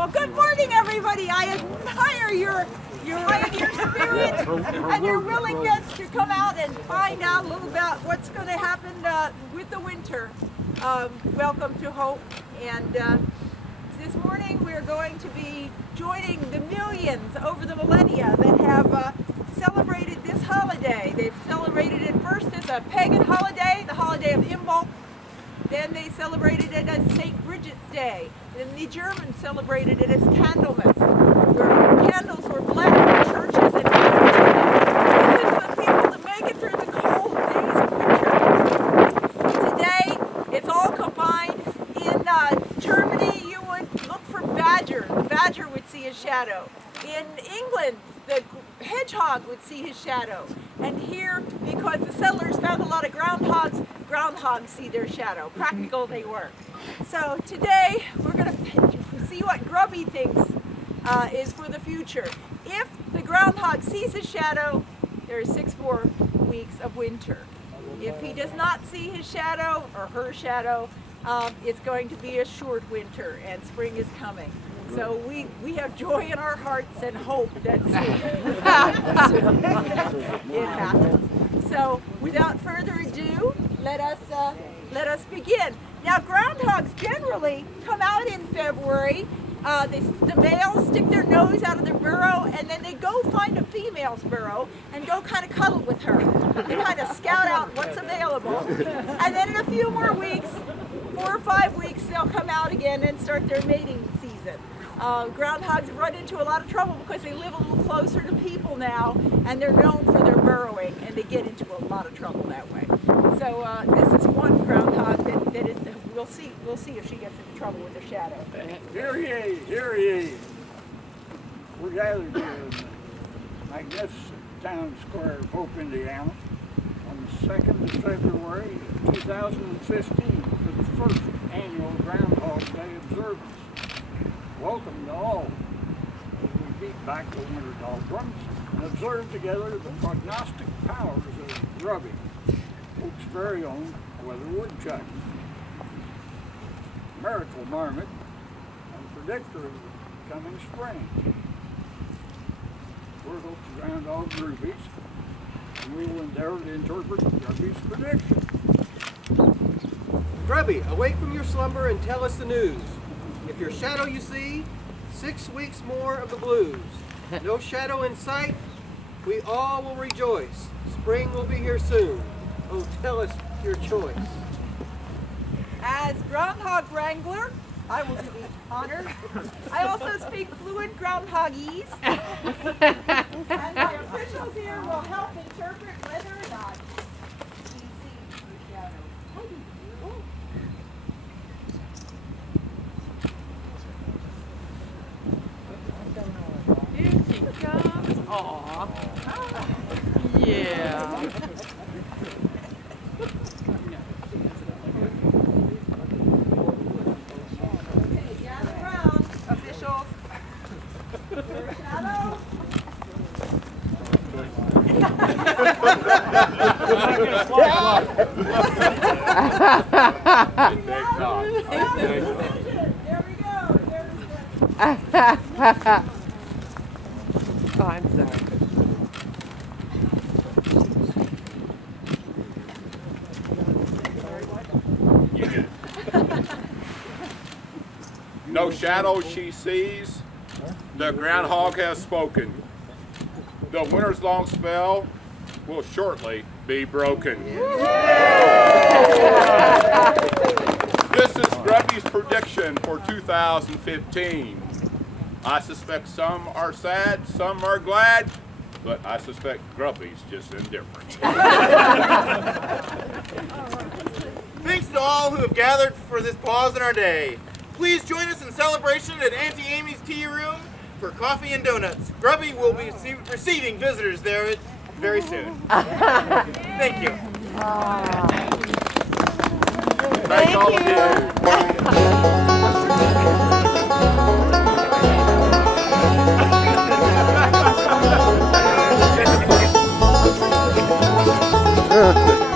Well, good morning, everybody. I admire your pioneer spirit and your willingness to come out and find out a little about what's going to happen with the winter. Welcome to Hope. And this morning we're going to be joining the millions over the millennia that have celebrated this holiday. They've celebrated it first as a pagan holiday, the holiday of Imbolc. Then they celebrated it as St. Bridget's Day. Then the Germans celebrated it as Candlemas, where candles were blessed in churches and churches for the people to make it through the cold days of winter. Today, it's all combined. In Germany, you would look for badger. The badger would see his shadow. In England, the hedgehog would see his shadow. And here, because the settlers found a lot of groundhogs see their shadow. Practical they were. So today we're going to see what Grubby thinks is for the future. If the groundhog sees his shadow, there are 6 more weeks of winter. If he does not see his shadow or her shadow, it's going to be a short winter and spring is coming. So we have joy in our hearts and hope that soon it happens. So without further ado, let us begin. Now, groundhogs generally come out in February. The males stick their nose out of their burrow, and then they go find a female's burrow and go kind of cuddle with her. They kind of scout out what's available. And then in a few more weeks, 4 or 5 weeks, they'll come out again and start their mating season. Groundhogs run into a lot of trouble because they live a little closer to people now, and they're known for their burrowing, and they get into a lot of trouble that way. So this is one groundhog that is. We'll see if she gets into trouble with her shadow. Hear ye, hear ye. We're gathered here in the magnificent town square of Hope, Indiana, on the 2nd of February 2015 for the first annual Groundhog Day observance. Welcome to all as we beat back the winter doldrums and observe together the prognostic powers of Grubby, Hope's very own weather woodchuck, miracle marmot, and predictor of the coming spring. We're Hope's groundhog Grubbies, and we will endeavor to interpret Grubby's prediction. Grubby, awake from your slumber and tell us the news. If your shadow you see, 6 weeks more of the blues. No shadow in sight, we all will rejoice. Spring will be here soon. Oh, tell us your choice. As groundhog wrangler, I will do the honor. I also speak fluent groundhogese. And my officials here will help interpret whether or not he sees the shadow. Here she comes. Aww. Yeah. Oh, I'm sorry. No shadow she sees, the groundhog has spoken. The winter's long spell will shortly be broken. This is Grubby's prediction for 2015. I suspect some are sad, some are glad, but I suspect Grubby's just indifferent. Thanks to all who have gathered for this pause in our day. Please join us in celebration at Auntie Amy's Tea Room for coffee and donuts. Grubby will be receiving visitors there very soon. Thank you. Thank all of you.